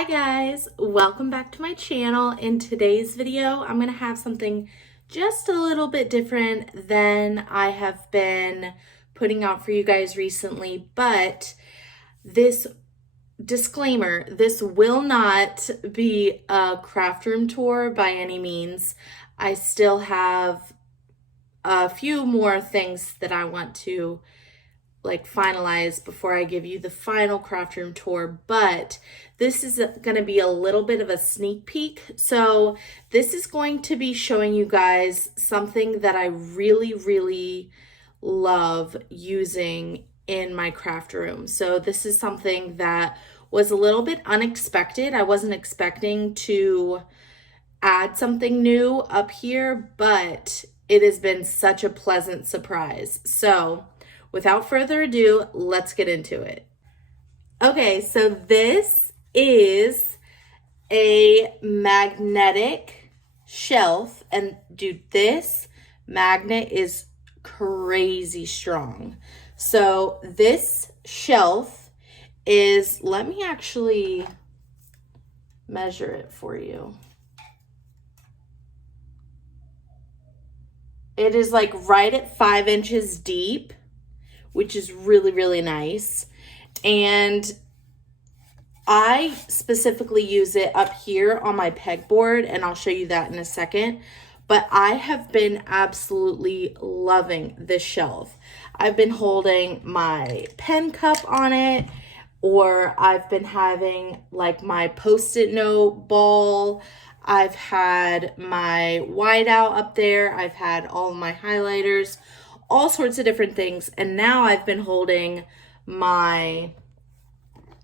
Hi guys, welcome back to my channel. In today's video, I'm going to have something just a little bit different than I have been putting out for you guys recently, but this disclaimer, this will not be a craft room tour by any means. I still have a few more things that I want to finalize before I give you the final craft room tour, but this is going to be a little bit of a sneak peek. So this is going to be showing you guys something that I really love using in my craft room. So this is something that was a little bit unexpected. I wasn't expecting to add something new up here, but it has been such a pleasant surprise. So without further ado, let's get into it. Okay, so this is a magnetic shelf, and dude, this magnet is crazy strong. So this shelf is, let me actually measure it for you. It is like right at 5 inches deep, which is really nice. And I specifically use it up here on my pegboard, and I'll show you that in a second. But I have been absolutely loving this shelf. I've been holding my pen cup on it, or I've been having like my Post-it note ball. I've had my whiteout up there. I've had all of my highlighters, all sorts of different things. And now I've been holding my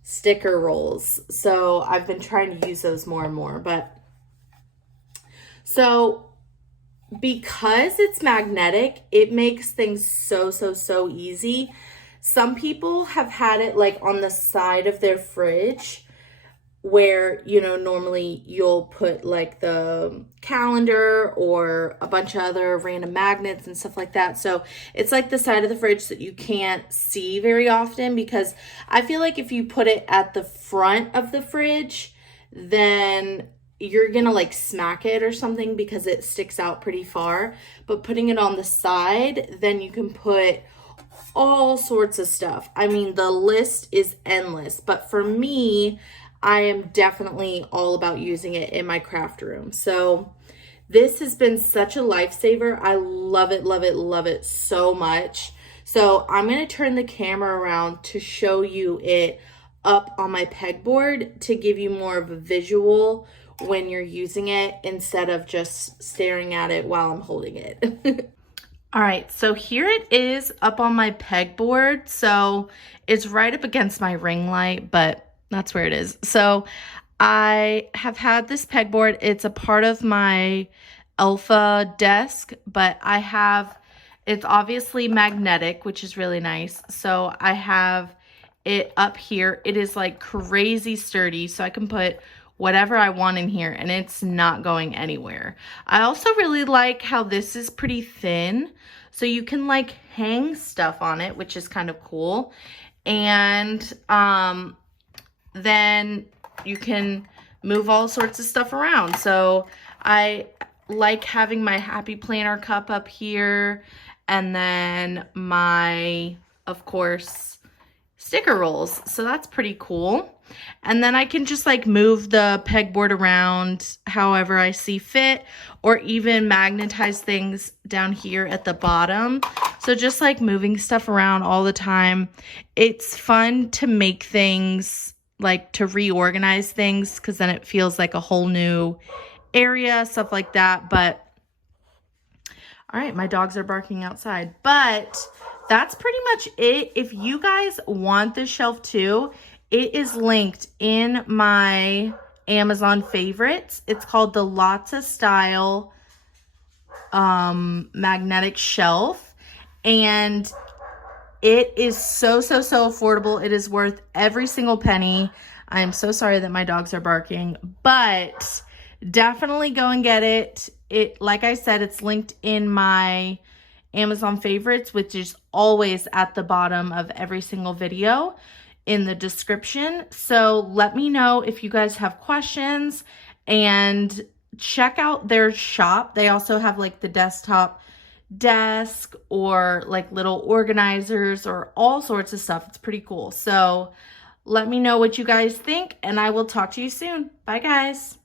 sticker rolls. So I've been trying to use those more and more. But so because it's magnetic, it makes things so easy. Some people have had it like on the side of their fridge, where, you know, normally you'll put like the calendar or a bunch of other random magnets and stuff like that. So it's like the side of the fridge that you can't see very often, because I feel like if you put it at the front of the fridge, then you're gonna like smack it or something because it sticks out pretty far. But putting it on the side, then you can put all sorts of stuff. I mean, the list is endless, but for me, I am definitely all about using it in my craft room. So this has been such a lifesaver. I love it so much. So I'm going to turn the camera around to show you it up on my pegboard to give you more of a visual when you're using it, instead of just staring at it while I'm holding it. All right, so here it is up on my pegboard. So it's right up against my ring light, but that's where it is. So I have had this pegboard. It's a part of my Alpha desk, but it's obviously magnetic, which is really nice. So I have it up here. It is like crazy sturdy, so I can put whatever I want in here and it's not going anywhere. I also really like how this is pretty thin, so you can like hang stuff on it, which is kind of cool. And then you can move all sorts of stuff around. So I like having my Happy Planner cup up here, and then my, of course, sticker rolls. So that's pretty cool. And then I can just like move the pegboard around however I see fit, or even magnetize things down here at the bottom. So just like moving stuff around all the time. It's fun to make things, like to reorganize things, because then it feels like a whole new area, stuff like that. But all right, my dogs are barking outside, but that's pretty much it. If you guys want this shelf too, it is linked in my Amazon favorites. It's called the Lotsa style magnetic shelf, and it is so affordable. It is worth every single penny. I am so sorry that my dogs are barking, but definitely go and get it. Like I said, it's linked in my Amazon favorites, which is always at the bottom of every single video. in the description. So let me know if you guys have questions, and check out their shop. They also have like the desktop desk or like little organizers or all sorts of stuff. It's pretty cool. So let me know what you guys think, and I will talk to you soon. Bye, guys.